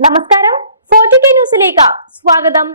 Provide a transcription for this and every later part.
നമസ്കാരം. ന്യൂസിലേക്ക് സ്വാഗതം.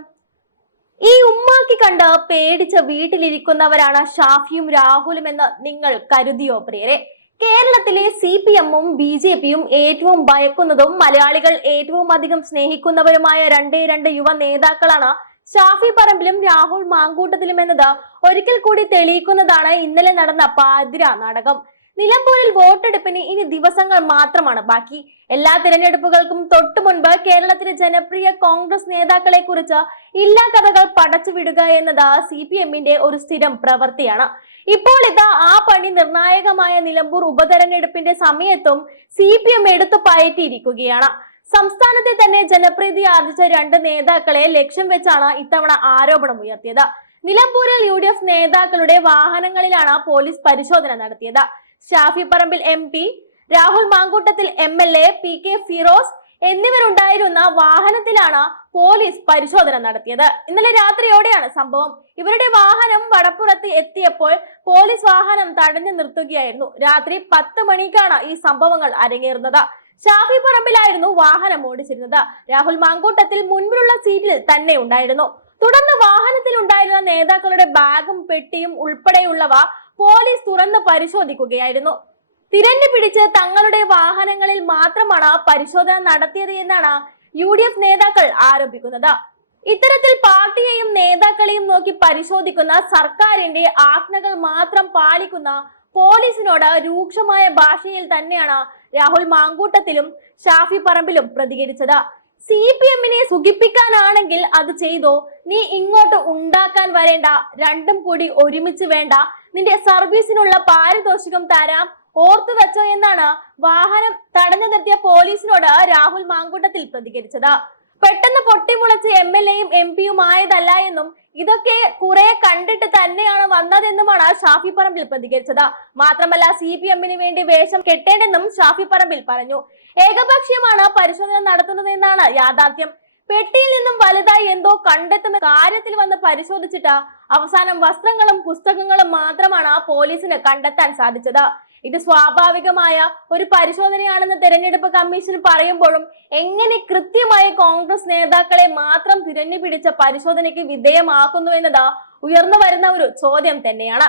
ഈ ഉമ്മാക്കി കണ്ട് പേടിച്ച വീട്ടിലിരിക്കുന്നവരാണ് ഷാഫിയും രാഹുലും എന്ന് നിങ്ങൾ കരുതിയോ പ്രിയരെ? കേരളത്തിലെ സി പി എമ്മും ബി ജെ പിയും ഏറ്റവും ഭയക്കുന്നതും മലയാളികൾ ഏറ്റവും അധികം സ്നേഹിക്കുന്നവരുമായ രണ്ടേ രണ്ട് യുവ നേതാക്കളാണ് ഷാഫി പറമ്പിലും രാഹുൽ മാങ്കൂട്ടത്തിലും എന്നത്. ഒരിക്കൽ കൂടി തെളിയിക്കുന്നതാണ് ഇന്നലെ നടന്ന പാതിര നാടകം. നിലമ്പൂരിൽ വോട്ടെടുപ്പിന് ഇനി ദിവസങ്ങൾ മാത്രമാണ്. ബാക്കി എല്ലാ തിരഞ്ഞെടുപ്പുകൾക്കും തൊട്ടു മുൻപ് കേരളത്തിലെ ജനപ്രിയ കോൺഗ്രസ് നേതാക്കളെ കുറിച്ച് ഇല്ലാ കഥകൾ പടച്ചുവിടുക എന്നത് സി പി എമ്മിന്റെ ഒരു സ്ഥിരം പ്രവൃത്തിയാണ്. ഇപ്പോൾ ഇതാ ആ പണി നിർണായകമായ നിലമ്പൂർ ഉപതെരഞ്ഞെടുപ്പിന്റെ സമയത്തും സി പി എം എടുത്തു പയറ്റിയിരിക്കുകയാണ്. സംസ്ഥാനത്തെ തന്നെ ജനപ്രീതി ആർജിച്ച രണ്ട് നേതാക്കളെ ലക്ഷ്യം വെച്ചാണ് ഇത്തവണ ആരോപണം ഉയർത്തിയത്. നിലമ്പൂരിൽ യു നേതാക്കളുടെ വാഹനങ്ങളിലാണ് പോലീസ് പരിശോധന നടത്തിയത്. Shafi Parambil M P Rahul Mankoottathil M L A P K Firoz എന്നിവരുണ്ടായിരുന്ന വാഹനത്തിലാണ് പോലീസ് പരിശോധന നടത്തിയത്. ഇന്നലെ രാത്രിയോടെയാണ് സംഭവം. ഇവരുടെ വാഹനം വടപ്പുറത്ത് എത്തിയപ്പോൾ പോലീസ് വാഹനം തടഞ്ഞു നിർത്തുകയായിരുന്നു. രാത്രി പത്ത് മണിക്കാണ് ഈ സംഭവങ്ങൾ അരങ്ങേറുന്നത്. ഷാഫി പറമ്പിലായിരുന്നു വാഹനം ഓടിച്ചിരുന്നത്. രാഹുൽ മാങ്കൂട്ടത്തിൽ മുൻപിലുള്ള സീറ്റിൽ തന്നെ ഉണ്ടായിരുന്നു. തുടർന്ന് വാഹനത്തിൽ ഉണ്ടായിരുന്ന നേതാക്കളുടെ ബാഗും പെട്ടിയും ഉൾപ്പെടെയുള്ളവ പോലീസ് തുറന്ന് പരിശോധിക്കുകയായിരുന്നു. തിരഞ്ഞു പിടിച്ച് തങ്ങളുടെ വാഹനങ്ങളിൽ മാത്രമാണ് പരിശോധന നടത്തിയത് എന്നാണ് യു ഡി എഫ് നേതാക്കൾ ആരോപിക്കുന്നത്. ഇത്തരത്തിൽ പാർട്ടിയെയും നേതാക്കളെയും നോക്കി പരിശോധിക്കുന്ന സർക്കാരിന്റെ ആജ്ഞകൾ മാത്രം പാലിക്കുന്ന പോലീസിനോട് രൂക്ഷമായ ഭാഷയിൽ തന്നെയാണ് രാഹുൽ മാങ്കൂട്ടത്തിലും ഷാഫി പറമ്പിലും പ്രതികരിച്ചത്. സി പി എമ്മിനെ സുഖിപ്പിക്കാനാണെങ്കിൽ അത് ചെയ്തോ? നീ ഇങ്ങോട്ട് ഉണ്ടാക്കാൻ വരേണ്ട രണ്ടും കൂടി ഒരുമിച്ച് വേണ്ട. നിന്റെ സർവീസിനുള്ള പാരിതോഷികം തരാം. ഓർത്തു വെച്ചോ എന്നാണ് വാഹനം തടഞ്ഞു നിർത്തിയ പോലീസിനോട് രാഹുൽ മാങ്കൂട്ടത്തിൽ പ്രതികരിച്ചത്. പെട്ടെന്ന് പൊട്ടിമുളച്ച് എം എൽ എയും എം പിയും ആയതല്ല എന്നും ഇതൊക്കെ കുറെ കണ്ടിട്ട് തന്നെയാണ് വന്നതെന്നുമാണ് ഷാഫി പറമ്പിൽ പ്രതികരിച്ചത്. മാത്രമല്ല സി പി എമ്മിന് വേണ്ടി വേഷം കെട്ടേണ്ടെന്നും ഷാഫി പറമ്പിൽ പറഞ്ഞു. ഏകപക്ഷീയമാണ് പരിശോധന നടത്തുന്നതെന്നാണ് യാഥാർത്ഥ്യം. പെട്ടിയിൽ നിന്നും വലുതായി എന്തോ കണ്ടെത്തുന്ന കാര്യത്തിൽ വന്ന് പരിശോധിച്ചിട്ട് അവസാനം വസ്ത്രങ്ങളും പുസ്തകങ്ങളും മാത്രമാണ് ആ പോലീസിന് കണ്ടെത്താൻ സാധിച്ചത്. ഇത് സ്വാഭാവികമായ ഒരു പരിശോധനയാണെന്ന് തെരഞ്ഞെടുപ്പ് കമ്മീഷൻ പറയുമ്പോഴും എങ്ങനെ കൃത്യമായി കോൺഗ്രസ് നേതാക്കളെ മാത്രം തിരഞ്ഞു പിടിച്ച പരിശോധനയ്ക്ക് വിധേയമാക്കുന്നു എന്നത് ഉയർന്നു വരുന്ന ഒരു ചോദ്യം തന്നെയാണ്.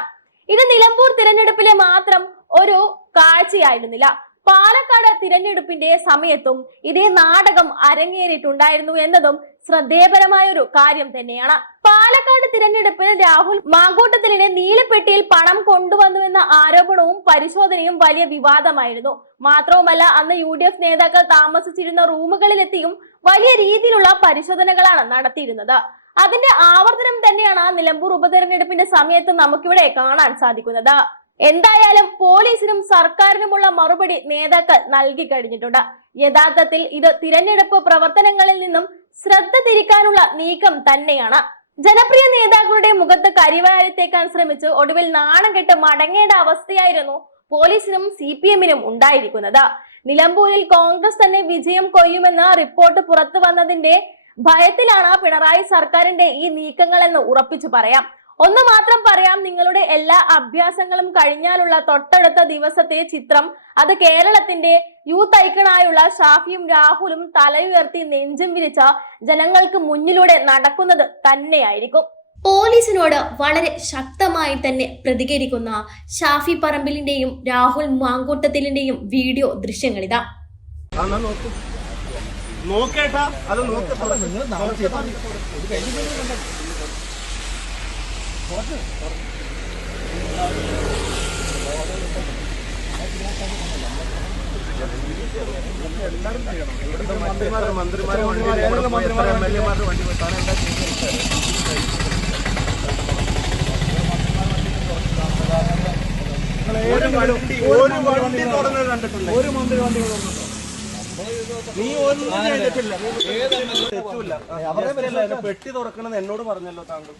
ഇത് നിലമ്പൂർ തിരഞ്ഞെടുപ്പിലെ മാത്രം ഒരു കാഴ്ചയായിരുന്നില്ല. പാലക്കാട് തിരഞ്ഞെടുപ്പിന്റെ സമയത്തും ഇതേ നാടകം അരങ്ങേറിയിട്ടുണ്ടായിരുന്നു എന്നതും ശ്രദ്ധേയപരമായ ഒരു കാര്യം തന്നെയാണ്. പാലക്കാട് തിരഞ്ഞെടുപ്പിൽ രാഹുൽ മാങ്കൂട്ടത്തിലിനെ നീലപ്പെട്ടിയിൽ പണം കൊണ്ടുവന്നുവെന്ന ആരോപണവും പരിശോധനയും വലിയ വിവാദമായിരുന്നു. മാത്രവുമല്ല അന്ന് യു ഡി എഫ് നേതാക്കൾ താമസിച്ചിരുന്ന റൂമുകളിലെത്തിയും വലിയ രീതിയിലുള്ള പരിശോധനകളാണ് നടത്തിയിരുന്നത്. അതിന്റെ ആവർത്തനം തന്നെയാണ് നിലമ്പൂർ ഉപതെരഞ്ഞെടുപ്പിന്റെ സമയത്ത് നമുക്കിവിടെ കാണാൻ സാധിക്കുന്നത്. എന്തായാലും പോലീസിനും സർക്കാരിനുമുള്ള മറുപടി നേതാക്കൾ നൽകി കഴിഞ്ഞിട്ടുണ്ട്. യഥാർത്ഥത്തിൽ ഇത് തിരഞ്ഞെടുപ്പ് പ്രവർത്തനങ്ങളിൽ നിന്നും ശ്രദ്ധ തിരിക്കാനുള്ള നീക്കം തന്നെയാണ്. ജനപ്രിയ നേതാക്കളുടെ മുഖത്ത് കരിവാരിത്തേക്കാൻ ശ്രമിച്ച് ഒടുവിൽ നാണം കെട്ട് മടങ്ങേണ്ട അവസ്ഥയായിരുന്നു പോലീസിനും സി പി എമ്മിനും ഉണ്ടായിരിക്കുന്നത്. നിലമ്പൂരിൽ കോൺഗ്രസ് തന്നെ വിജയം കൊയ്യുമെന്ന റിപ്പോർട്ട് പുറത്തു വന്നതിന്റെ ഭയത്തിലാണ് പിണറായി സർക്കാരിന്റെ ഈ നീക്കങ്ങളെന്ന് ഉറപ്പിച്ചു പറയാം. ഒന്ന് മാത്രം പറയാം നിങ്ങളുടെ എല്ലാ അഭ്യാസങ്ങളും കഴിഞ്ഞാലുള്ള തൊട്ടടുത്ത ദിവസത്തെ ചിത്രം അത് കേരളത്തിന്റെ യൂത്ത് ഐക്കണായുള്ള ഷാഫിയും രാഹുലും തലയുയർത്തി നെഞ്ചും വിരിച്ച ജനങ്ങൾക്ക് മുന്നിലൂടെ നടക്കുന്നത് തന്നെയായിരിക്കും. പോലീസിനോട് വളരെ ശക്തമായി തന്നെ പ്രതികരിക്കുന്ന ഷാഫി പറമ്പിലിന്റെയും രാഹുൽ മാങ്കൂട്ടത്തിലിന്റെയും വീഡിയോ ദൃശ്യങ്ങളിതാ. നോക്കേട്ടാ അത് നോക്ക്. വണ്ടി ഒരു വണ്ടി വണ്ടി തുറന്നത് കണ്ടിട്ടുണ്ട് ഒരു മന്ത്രി വണ്ടി നീ ഒന്നും ചെയ്തിട്ടില്ല അല്ല, പെട്ടി തുറക്കണമെന്ന് എന്നോട് പറഞ്ഞല്ലോ താങ്കൾ.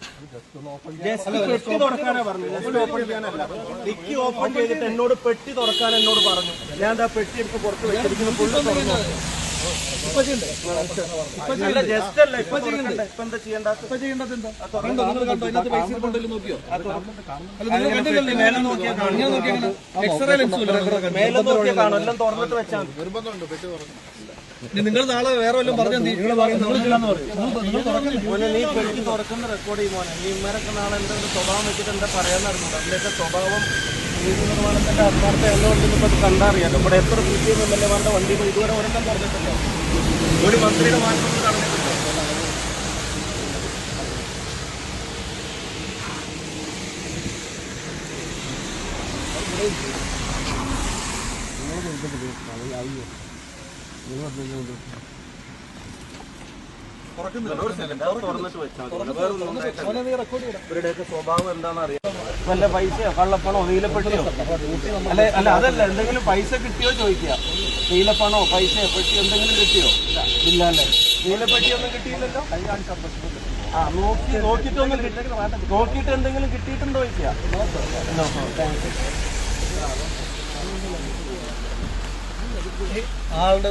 പെട്ടി തുറക്കാനാ പറഞ്ഞു ഓപ്പൺ ചെയ്യാനല്ല. ഡിക്കി ഓപ്പൺ ചെയ്തിട്ട് എന്നോട് പെട്ടി തുറക്കാൻ എന്നോട് പറഞ്ഞു. ഞാൻ ആ പെട്ടി എടുത്ത് പുറത്ത് വെച്ചിരിക്കുന്നു. ഫുള്ള് തുറന്നു. എക്സ്റേ ലെൻസും മേലെ നോക്കിയാൽ കാണും. എല്ലാം തുറന്നിട്ട് വെച്ചാൽ മതി. ഇനി നിങ്ങൾ നാളെ വേറെ വല്ലതും പറഞ്ഞു നിങ്ങൾ നിങ്ങൾ തുറക്കല്ലേ മോനെ നീ പെട്ടി തുറക്കുന്ന റെക്കോർഡ് ചെയ്യും മോനെ. നീ ഇമ്മരൊക്കെ നാളെ എന്തെങ്കിലും സ്വഭാവം വെച്ചിട്ട് എന്താ പറയാന്ന് അറിഞ്ഞൂടാ അതിന്റെയൊക്കെ സ്വഭാവം നീതി നിർമ്മാണത്തിന്റെ ആത്മാർത്ഥ എന്നുകൊണ്ടെന്ന് ഇപ്പൊ കണ്ടറിയാലോ ഇവിടെ എത്ര C P M M L എമാരുടെ വണ്ടി പോയി ഇതുവരെ ഒരെണ്ണം പറഞ്ഞിട്ടില്ല ഒരു മന്ത്രിയുടെ മാറ്റം നടന്നിട്ടില്ല. വെച്ചാൽ മതി. വേറെ ഒന്നും ഉണ്ടായിട്ടില്ല. ഇവരുടെയൊക്കെ സ്വഭാവം എന്താണെന്ന് അറിയാം വല്ല പൈസയോ കള്ളപ്പണോ നീലപ്പെട്ടിയോ അല്ലെ അല്ല അതല്ല എന്തെങ്കിലും പൈസ കിട്ടിയോ ചോദിക്കുക നീലപ്പണോ പൈസയോ പെട്ടി എന്തെങ്കിലും കിട്ടിയോ ഇല്ല അല്ലേ നീലപ്പെട്ടി ഒന്നും കിട്ടിയില്ലല്ലോ ആ നോക്കി നോക്കിയിട്ടൊന്നും കിട്ടി നോക്കിയിട്ട് എന്തെങ്കിലും കിട്ടിയിട്ടുണ്ടോ ചോദിക്കുക ആളുടെ